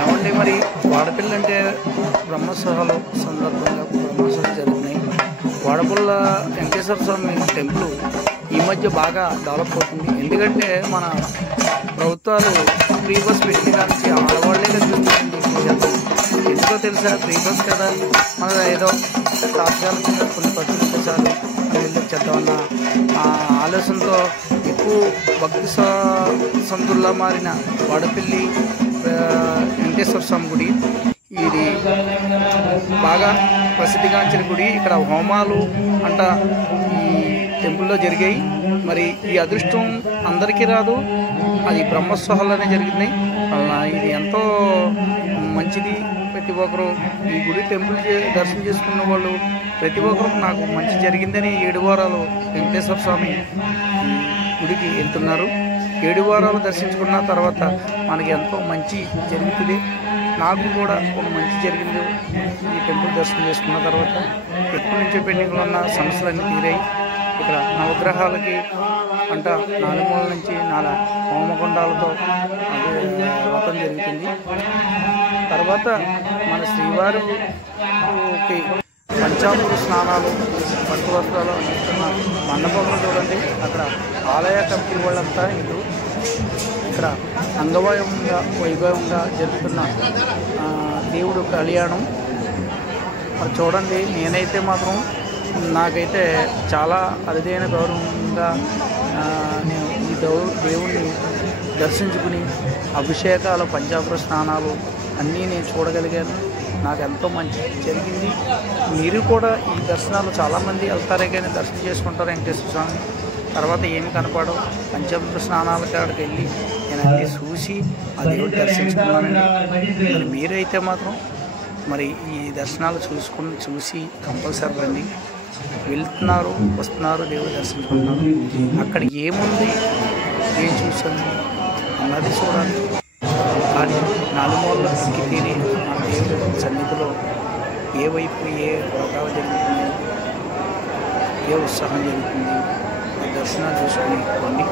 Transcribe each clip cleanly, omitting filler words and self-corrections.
ఏమండి మరి వాడపల్లి అంటే బ్రహ్మోత్సవాలు సందర్భంగా బ్రహ్మోత్సవాలు జరుగుతున్నాయి. వాడపల్లి వెంకటేశ్వర స్వామి టెంపుల్ ఈ మధ్య బాగా డెవలప్ అవుతుంది. ఎందుకంటే మన ప్రభుత్వాలు ఫ్రీ బస్ పెట్టిన కానీ ఆడవాళ్ళే చూపించింది. ఎందుకో తెలుసా, ఫ్రీ బస్ కదా, మన ఏదో తాత్కాలికంగా కొన్ని ఖర్చులు పెట్టేసారు వెళ్ళొచ్చేద్దామన్న ఆలోచనతో ఎక్కువ భక్తి సంతుల్లా మారిన వాడపల్లి వెంకటేశ్వర స్వామి గుడి ఇది బాగా ప్రసిద్ధిగాంచిన గుడి. ఇక్కడ హోమాలు అంట ఈ టెంపుల్లో జరిగాయి. మరి ఈ అదృష్టం అందరికీ రాదు, అది బ్రహ్మోత్సవాలనే జరిగినాయి. ఇది ఎంతో మంచిది. ప్రతి ఒక్కరు ఈ గుడి టెంపుల్ దర్శనం చేసుకున్న వాళ్ళు ప్రతి ఒక్కరు నాకు మంచి జరిగిందని 7 వారాలు వెంకటేశ్వర స్వామి గుడికి వెళ్తున్నారు. 7 వారాలు దర్శించుకున్న తర్వాత మనకి ఎంతో మంచి జరుగుతుంది. నాకు కూడా ఒక మంచి జరిగింది ఈ టెంపుల్ దర్శనం చేసుకున్న తర్వాత. ఎప్పటి నుంచో పెండింగ్లో ఉన్న సమస్యలన్నీ తీరాయి. ఇక్కడ నవగ్రహాలకి అంట 4 మూలల నుంచి 4 హోమగుండాలతో వ్రతం జరుగుతుంది. తర్వాత మన శ్రీవారికి పంచామృత స్నానాలు, పట్టు వస్త్రాలు అందిస్తున్న మండపంలో చూడండి. అక్కడ ఆలయ కమిటీ వాళ్ళంతా ఇక్కడ వైభవంగా జరుగుతున్న దేవుడు కళ్యాణం మరి చూడండి. నేనైతే మాత్రం నాకైతే చాలా అరుదైన గౌరవంగా నేను ఈ దేవుణ్ణి దర్శించుకుని అభిషేకాలు, పంచామృత స్నానాలు అన్నీ నేను చూడగలిగాను. నాకు ఎంతో మంచి జరిగింది. మీరు కూడా ఈ దర్శనాలు చాలామంది వెళ్తారే కానీ దర్శనం చేసుకుంటారు వెంకటేశ్వర స్వామి. తర్వాత ఏమి కనపడవు. పంచామృత స్నానాల కాడికి వెళ్ళి నేను అన్నీ చూసి ఆ దేవుడు దర్శించుకున్నానండి. మరి మీరైతే మాత్రం మరి ఈ దర్శనాలు చూసి కంపల్సరీ రండి. వెళ్తున్నారు, వస్తున్నారు, దేవుడు దర్శించుకుంటున్నారు. అక్కడ ఏముంది, ఏం చూసాను అన్నది చూడాలి. కానీ 4 మూలల ఇంటికి తీరి ఆ దేవుడు సన్నిధిలో ఏ వైపు ఏ వ్రతాలు జరుగుతుంది, ఏ ఉత్సాహం జరుగుతుంది, ఆ దర్శనాలు చూసుకుని రండి.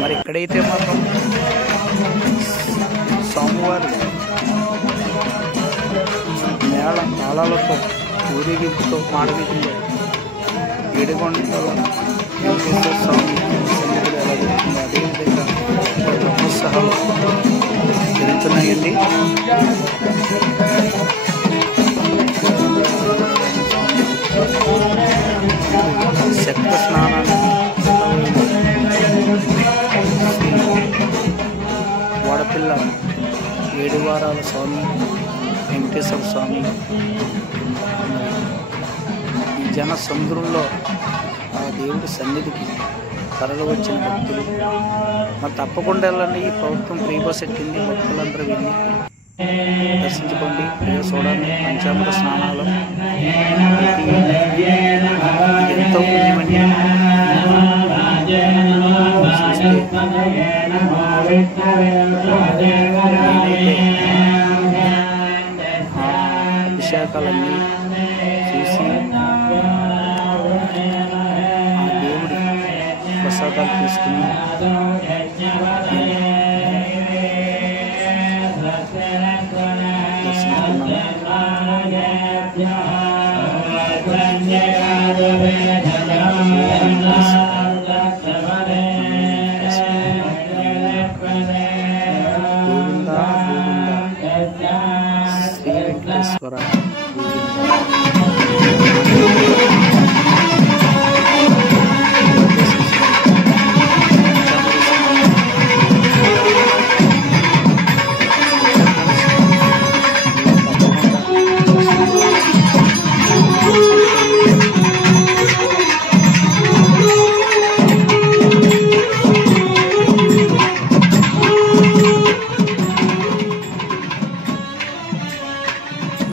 మరి ఇక్కడైతే మాత్రం స్వామివారి మేళాలతో ఊరేగింపుతో మాడవీధుల్లో 7 గంటల వెంకటేశ్వర స్వామి సన్నిధిలో ఎలా జరుగుతుందో అదేవిధంగా బ్రహ్మోత్సవాలు జరుగుతున్నాయండి. శక్త స్నానాన్ని వాడపిల్ల 7 వారాల స్వామి వెంకటేశ్వర స్వామి ఈ జన సముద్రంలో ఆ దేవుడి సన్నిధికి తరలి వచ్చిన భక్తులు మరి తప్పకుండా వెళ్ళండి. ఈ ప్రభుత్వం ఫ్రీ బస్ ఎక్కింది, భక్తులందరూ వెళ్ళి దర్శించుకోండి. చూడండి పంచామృత స్నానాలు ఎంతో పుణ్యమండి. అభిషేకాలన్నీ చూసి ఆ దేవుడి ప్రసాదాలు తీసుకుని గోవిందా గోవిందా శ్రీ వెంకటేశ్వర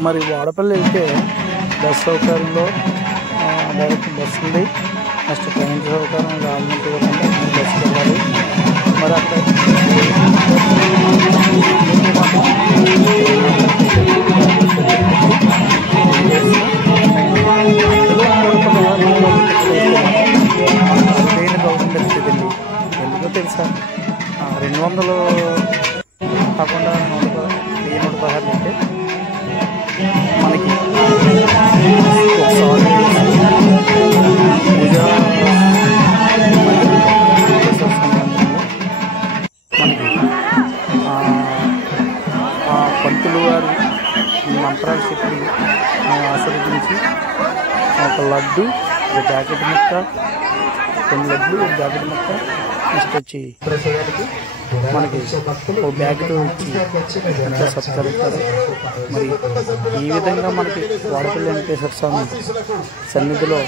మరి వాడపల్లి వెళ్తే బస్ సౌకర్యంలో డైరెక్ట్ బస్సు ఉంది. నెక్స్ట్ ట్రైన్ సౌకర్యం రాజమండ్రి బస్సుకి వెళ్ళాలి. మరి అక్కడ ఎందుకో తెలుసా, 200 కాకుండా 1116 పంతులు గారు మంత్రాలు చెప్పి ఆశీర్వదించి ఒక లడ్డు, ఒక జాకెట్ ముక్క, 2 లడ్లు, ఒక జాకెట్ ముక్క తీసుకొచ్చి మనకి ఓ బ్యాగ్తో ఇచ్చి ఎంతో సత్కరిస్తారు. మరి ఈ విధంగా మనకి వాడపల్లి వెంకటేశ్వర స్వామి సన్నిధిలో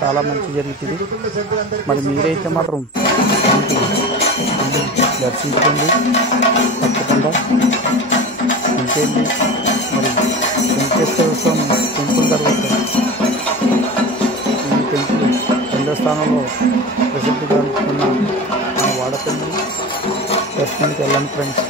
చాలా మంచి జరుగుతుంది. మరి మీరైతే మాత్రం దర్శించుకోండి తప్పకుండా. ఇంకేంటి మరి వెంకటేశ్వర స్వామి టెంపుల్ తర్వాత ఈ టెంపుల్ 2వ స్థానంలో ప్రసిద్ధిగా ఉన్న వాడపల్లి దర్శనానికి వెళ్ళండి ఫ్రెండ్స్.